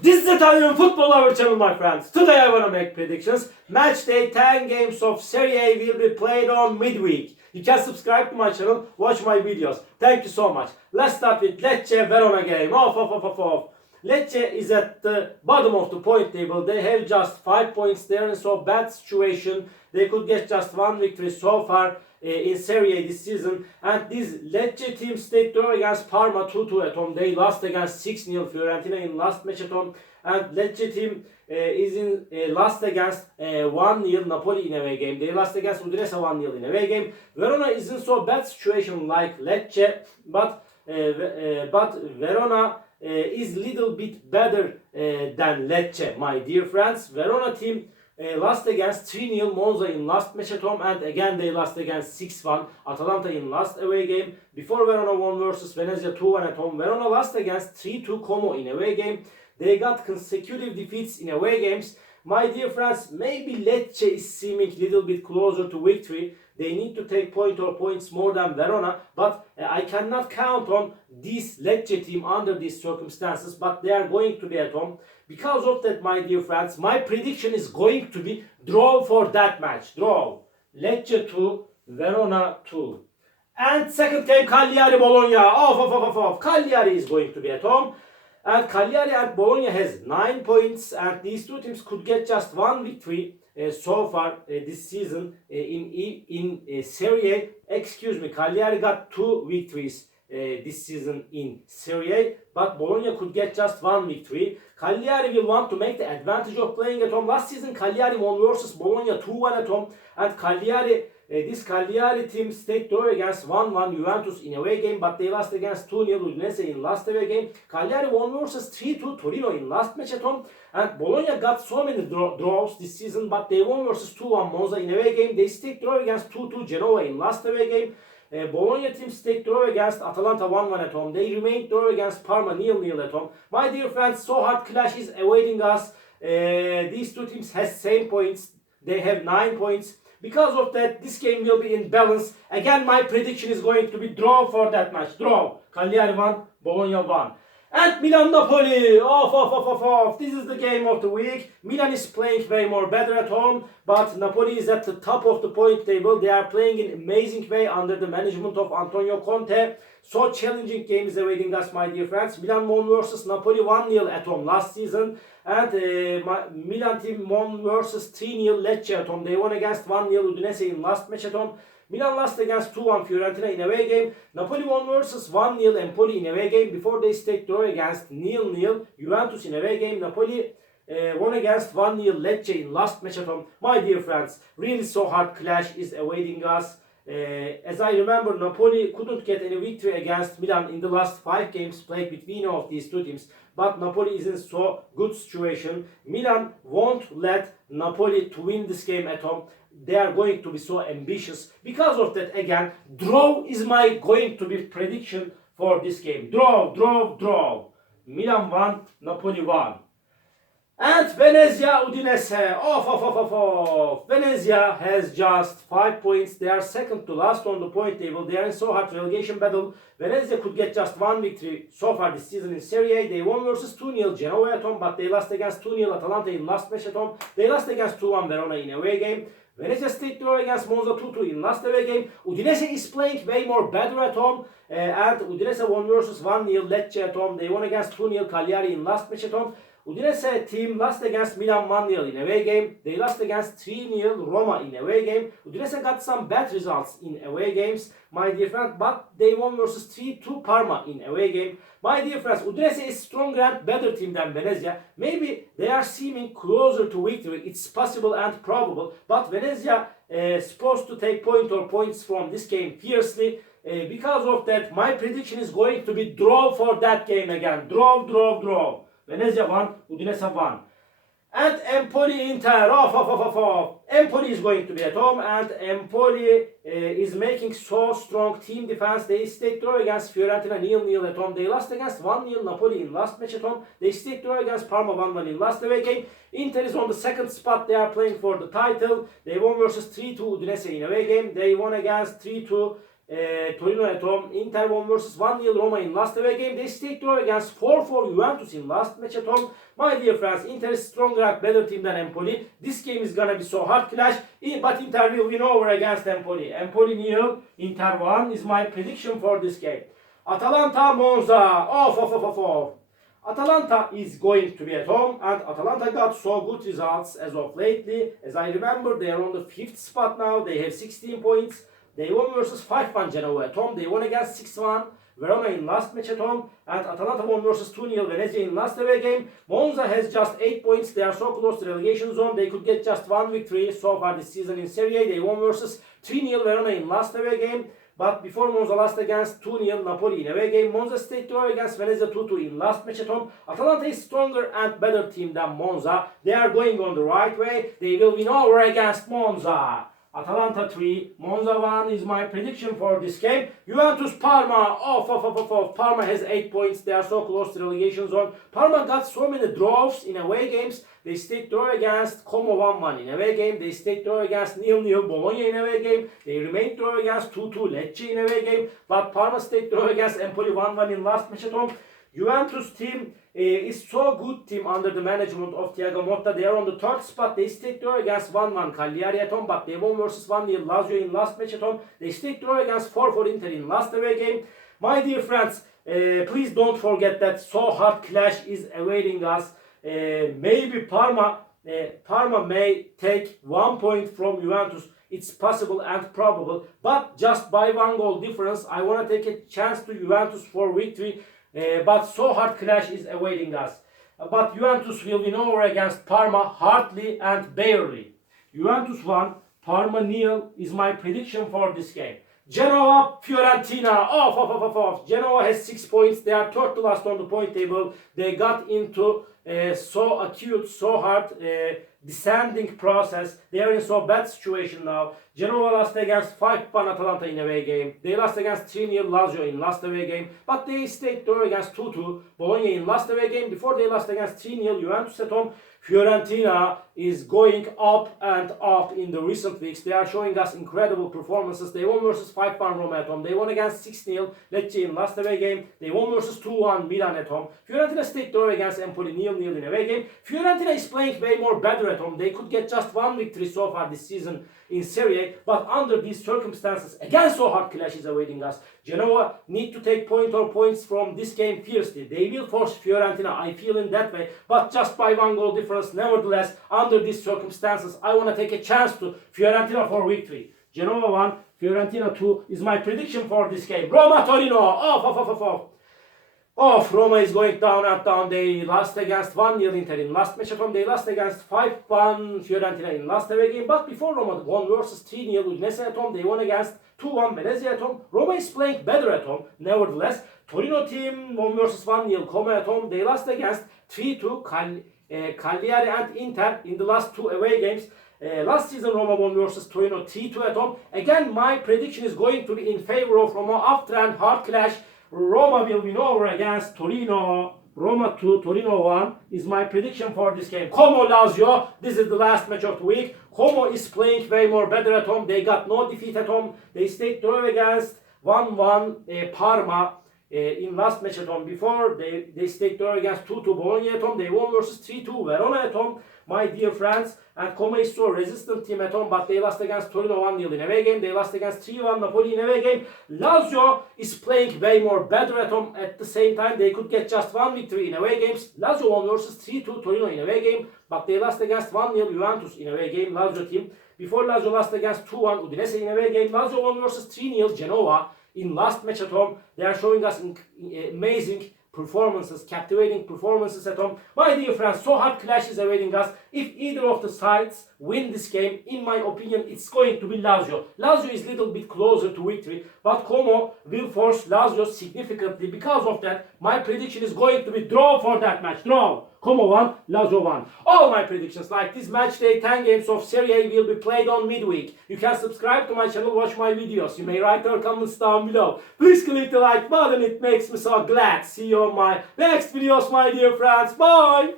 This is Italian football our channel, my friends. Today I want to make predictions. Match day 10 games of Serie will be played on midweek. You can subscribe to my channel, watch my videos. Thank you so much. Let's start with Lecce Verona game. Off. Lecce is at the bottom of the point table. They have just 5 points. They are in so bad situation. They could get just one victory so far in Serie this season. And this Lecce team stayed draw against Parma 2-2 at home. They lost against 6-0 Fiorentina in last match at home. And Lecce team is in lost against 1-0 Napoli in away game. They lost against Udinese 1-0 in away game. Verona is in so bad situation like Lecce, but Verona is little bit better than Lecce, my dear friends. Verona team lost against 3-0 Monza in last match at home, and again they lost against 6-1 Atalanta in last away game. Before Verona won versus Venezia 2-1 at home. Verona lost against 3-2 Como in away game. They got consecutive defeats in away games. My dear friends, maybe Lecce is seeming a little bit closer to victory. They need to take point or points more than Verona, but I cannot count on this Lecce team under these circumstances, but they are going to be at home. Because of that, my dear friends, my prediction is going to be draw for that match. Draw. Lecce 2, Verona 2. And second game, Cagliari Bologna. Off. Cagliari is going to be at home. And Cagliari and Bologna has 9 points, and these two teams could get just one victory so far this season in Serie. Excuse me, Cagliari got 2 victories this season in Serie, but Bologna could get just one victory. Cagliari will want to make the advantage of playing at home. Last season Cagliari won versus Bologna 2-1 at home, and this Cagliari team stayed draw against 1-1 Juventus in away game, but they lost against 2-0 Udinese in last away game. Cagliari won versus 3-2 Torino in last match at home, and Bologna got so many draws this season, but they won versus 2-1 Monza in away game. They stayed draw against 2-2 Genoa in last away game. Bologna team stayed draw against Atalanta 1-1 at home. They remained draw against Parma 0-0 at home. My dear friends, so hard clash is awaiting us. These two teams have same points. They have 9 points. Because of that, this game will be in balance. Again, my prediction is going to be draw for that match. Draw. Cagliari 1, Bologna 1. And Milan Napoli. Off. This is the game of the week. Milan is playing way more better at home, but Napoli is at the top of the point table. They are playing in amazing way under the management of Antonio Conte. So challenging game is awaiting us, my dear friends. Milan won versus Napoli 1-0 at home last season. And Milan team won versus 3-0 Lecce at home. They won against 1-0 Udinese in last match at home. Milan lost against 2-1 Fiorentina in away game. Napoli won versus 1-0 Empoli in away game. Before they stayed draw against 0-0 Juventus in away game. Napoli won against 1-0 Lecce in last match at home. My dear friends, really so hard clash is awaiting us. As I remember, Napoli couldn't get any victory against Milan in the last 5 games played between of these two teams. But Napoli is in so good situation. Milan won't let Napoli to win this game at home. They are going to be so ambitious. Because of that, again, draw is my going to be prediction for this game. Draw. Milan 1, Napoli 1. And Venezia Udinese. Off. Venezia has just 5 points. They are second to last on the point table. They are in so hard relegation battle. Venezia could get just one victory so far this season in Serie. They won versus 2-0 Genoa at home, but they lost against 2-0 Atalanta in last match at home. They lost against 2-1 Verona in away game. Venezia stayed draw against Monza 2-2 in last away game. Udinese is playing way more better at home. And Udinese won versus 1-0 Lecce at home. They won against 2-0 Cagliari in last match at home. Udinese team lost against Milan 1-0 in away game. They lost against 3-0 Roma in away game. Udinese got some bad results in away games, my dear friend, but they won versus 3-2 Parma in away game. My dear friends, Udinese is stronger and better team than Venezia. Maybe they are seeming closer to victory. It's possible and probable, but Venezia is supposed to take point or points from this game fiercely. Because of that, my prediction is going to be draw for that game again. Draw. Venezia 1, Udinese 1. And Empoli Inter. Off. Empoli is going to be at home, and Empoli is making so strong team defense. They stayed draw against Fiorentina 0-0 at home. They lost against 1-0 Napoli in last match at home. They stayed draw against Parma 1-1 in last away game. Inter is on the second spot. They are playing for the title. They won versus 3-2 Udinese in away game. They won against 3-2 Torino at home. Inter won versus 1-0 Roma in last away game. They stayed draw against 4-4 Juventus in last match at home. My dear friends, Inter is stronger and better team than Empoli. This game is gonna be so hard clash, but Inter will win over against Empoli. Empoli 0, Inter 1 is my prediction for this game. Atalanta Monza. Off. Atalanta is going to be at home, and Atalanta got so good results as of lately. As I remember, they are on the 5th spot now. They have 16 points. They won versus 5-1 Genoa at home. They won against 6-1 Verona in last match at home. And Atalanta won versus 2-0 Venezia in last away game. Monza has just 8 points. They are so close to the relegation zone. They could get just one victory so far this season in Serie. They won versus 3-0 Verona in last away game. But before Monza lost against 2-0 Napoli in away game. Monza stayed draw against Venezia 2-2 in last match at home. Atalanta is stronger and better team than Monza. They are going on the right way. They will win over against Monza. Atalanta 3, Monza 1 is my prediction for this game. Juventus Parma. Off. Parma has 8 points. They are so close to the relegation zone. Parma got so many draws in away games. They stayed draw against Como 1-1 in away game. They stayed draw against 0-0 Bologna in away game. They remained draw against 2-2 Lecce in away game. But Parma stayed draw against Empoli 1-1 in last match at home. Juventus team is so good team under the management of Thiago Motta. They are on the 3rd spot. They stayed draw against 1-1 Cagliari at home, but they won versus 1-0 Lazio in last match at home. They stayed draw against 4-4 Inter in last away game. My dear friends, please don't forget that so hard clash is awaiting us. Maybe Parma may take 1 point from Juventus. It's possible and probable, but just by 1 goal difference, I want to take a chance to Juventus for victory. But so hard clash is awaiting us. But Juventus will win over against Parma hardly and barely. Juventus 1, Parma 0 is my prediction for this game. Genoa, Fiorentina. Off. Genoa has 6 points. They are 3rd to last on the point table. They got into so acute, so hard descending process. They are in so bad situation now. Genoa lost against 5-1 Atalanta in away game. They lost against 3-0 Lazio in last away game. But they stayed draw against 2-2 Bologna in last away game. Before they lost against 3-0 Juventus at home. Fiorentina is going up and up in the recent weeks. They are showing us incredible performances. They won versus 5-1 Roma at home. They won against 6-0 Lecce in last away game. They won versus 2-1 Milan at home. Fiorentina stayed draw against Empoli 0-0 in away game. Fiorentina is playing way more better at home. They could get just 1 victory so far this season in Serie, but under these circumstances, again so hard clash is awaiting us. Genoa need to take points from this game fiercely. They will force Fiorentina, I feel in that way, but just by 1 goal difference. Nevertheless, under these circumstances, I want to take a chance to Fiorentina for victory. Genoa 1, Fiorentina 2 is my prediction for this game. Roma Torino. Off. Roma is going down and down. They lost against 1-0 Inter in last match at home. They lost against 5-1 Fiorentina in last away game. But before Roma won versus 3-0 Udinese at home, they won against 2-1 Venezia at home. Roma is playing better at home. Nevertheless, Torino team won versus 1-0 Como at home. They lost against 3-2 Cagliari and Inter in the last 2 away games. Last season Roma won versus Torino 3-2 at home. Again, my prediction is going to be in favor of Roma after an hard clash. Roma will win over against Torino. Roma 2, Torino 1 is my prediction for this game. Como Lazio, this is the last match of the week. Como is playing way more better at home. They got no defeat at home. They stayed draw against 1-1 Parma in last match at home. Before they stayed draw against 2-2 Bologna at home. They won versus 3-2 Verona at home. My dear friends, and Como is so resistant team at home, but they lost against Torino 1-0 in away game. They lost against 3-1 Napoli in away game. Lazio is playing way more better at home. At the same time, they could get just 1 victory in away games. Lazio won versus 3-2 Torino in away game, but they lost against 1-0 Juventus in away game. Lazio team. Before Lazio lost against 2-1 Udinese in away game. Lazio won versus 3-0 Genoa in last match at home. They are showing us amazing performances, captivating performances at home. My dear friends, so hard clash is awaiting us. If either of the sides win this game, in my opinion, it's going to be Lazio. Lazio is a little bit closer to victory, but Como will force Lazio significantly. Because of that, my prediction is going to be draw for that match. Draw. Como 1, Lazio 1. All my predictions like this match day 10 games of Serie will be played on midweek. You can subscribe to my channel, watch my videos. You may write your comments down below. Please click the like button, it makes me so glad. See you on my next videos, my dear friends. Bye!